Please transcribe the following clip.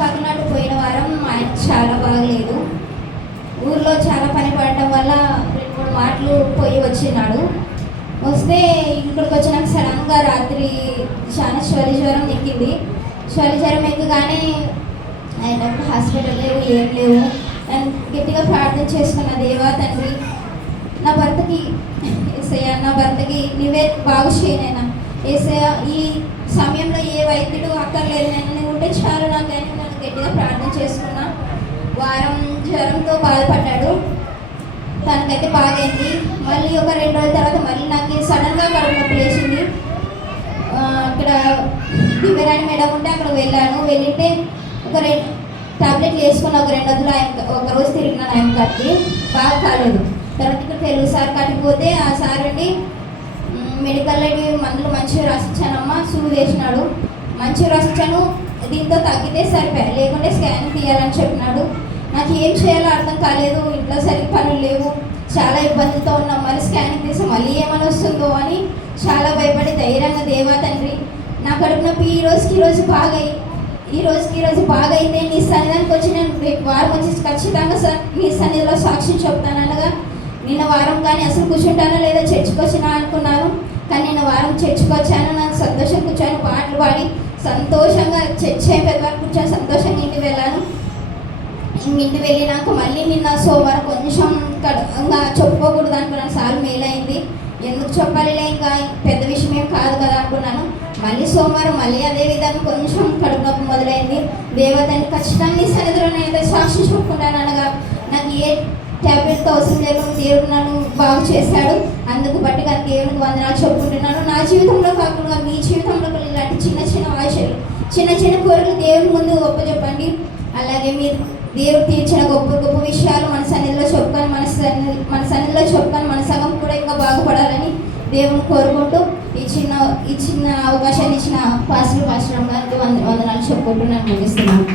కాకున్నట్టు పోయిన వారం ఆయన చాలా బాగలేదు. ఊర్లో చాలా పని పడటం వల్ల 2-3 మాటలు పోయి వచ్చినాడు. వస్తే ఇక్కడికి వచ్చినాక సడన్గా రాత్రి చాలా చలి జ్వరం ఎక్కింది. చలి జ్వరం ఎక్కగానే ఆయన హాస్పిటల్ లేవు, ఏం లేవు. నేను గట్టిగా ప్రార్థన చేసుకున్న, దేవా తండ్రి నా భర్తకి ఏసయ్య, నా భర్తకి నీవే బాగు చేయనైనా ఏసయ్య. ఈ సమయంలో ఏ వైద్యుడు అక్కర్లేదు, నేను ఉంటే చాలు నాకు అని నేను గట్టిగా ప్రార్థన చేసుకున్నా. వారం జ్వరంతో బాధపడ్డాడు, తనకైతే బాగైంది. మళ్ళీ ఒక 2 రోజుల తర్వాత మళ్ళీ నాకు సడన్గా కడుపు నొప్పి లేచింది. అక్కడ దివ్యరాణి మేడం ఉంటే అక్కడ వెళ్ళాను. వెళ్ళితే ఒక 2 టాబ్లెట్లు వేసుకున్న, ఒక 2 రోజులు ఒక రోజు తిరిగినాను ఆయన కాడికి, బాగా కాలేదు. తర్వాత ఇక్కడ తెలుగు సార్ కాడికి పోతే ఆ సార్ అండి మెడికల్లో మందులు మంచిగా రాసిచ్చానమ్మా, సూది వేసినాడు, మంచిగా రాసిచ్చాను, దీంతో తగ్గితే సరిపోయా, లేకుంటే స్కాన్ తీయాలని చెప్పినాడు. నాకు ఏం చేయాలో అర్థం కాలేదు, ఇంట్లో సరిగ్గా పనులు లేవు, చాలా ఇబ్బందులతో ఉన్నాం. మళ్ళీ స్కానింగ్ తీసి మళ్ళీ ఏమైనా వస్తుందో అని చాలా భయపడి ధైర్యంగా, దేవా తండ్రి నా కడుపు నొప్పి ఈ రోజుకి రోజు బాగైతే నీ సన్నిధానికి వచ్చి నేను రేపు వారం వచ్చి ఖచ్చితంగా సార్ నీ సన్నిధిలో సాక్షి చెప్తాననగా, నిన్న వారం కానీ అసలు కూర్చుంటానో లేదా చర్చికి వచ్చినా అనుకున్నాను. కానీ నిన్న వారం చర్చికి వచ్చాను, నాకు సంతోషం కూర్చొని పాటలు పాడి సంతోషంగా చర్చి అయిపోయే వరకు కూర్చొని సంతోషంగా ఇంటికి వెళ్ళాను. ఇంటికి వెళ్ళినాక మళ్ళీ నిన్న సోమవారం కొంచెం ఇంకా చెప్పుకోకూడదు అనుకున్నాను, సార్ మేలైంది, ఎందుకు చెప్పాలిలే, ఇంకా పెద్ద విషయం ఏం కాదు కదా అనుకున్నాను. మళ్ళీ సోమవారం మళ్ళీ అదే విధంగా కొంచెం కడుపు నొప్పి మొదలైంది. దేవతని ఖచ్చితంగా ఈ సన్నిధిలో నేను సాక్షి చెప్పుకుంటాను అనగా, నాకు ఏ ట్యాబ్లెట్తో అవసరం లేకుండా దేవుడు నన్ను బాగు చేశాడు. అందుకు బట్టి కానీ దేవునికి వందనాలు చెప్పుకుంటున్నాను. నా జీవితంలో కాకుండా మీ జీవితంలో కూడా ఇలాంటి చిన్న ఆశలు, చిన్న కోరికలు దేవుని ముందు గొప్ప చెప్పండి. అలాగే మీరు దేవుడు తీర్చిన గొప్ప విషయాలు మన సన్నిధిలో చెప్పుకొని మన సన్నిధిలో చెప్పుకొని మన సగం కూడా ఇంకా బాగుపడాలని దేవుని కోరుకుంటూ ఈ చిన్న అవకాశాన్ని ఇచ్చిన పాస్టర్ గారికి వందనాలు చెప్పుకుంటూ నేను ముగిస్తున్నాను.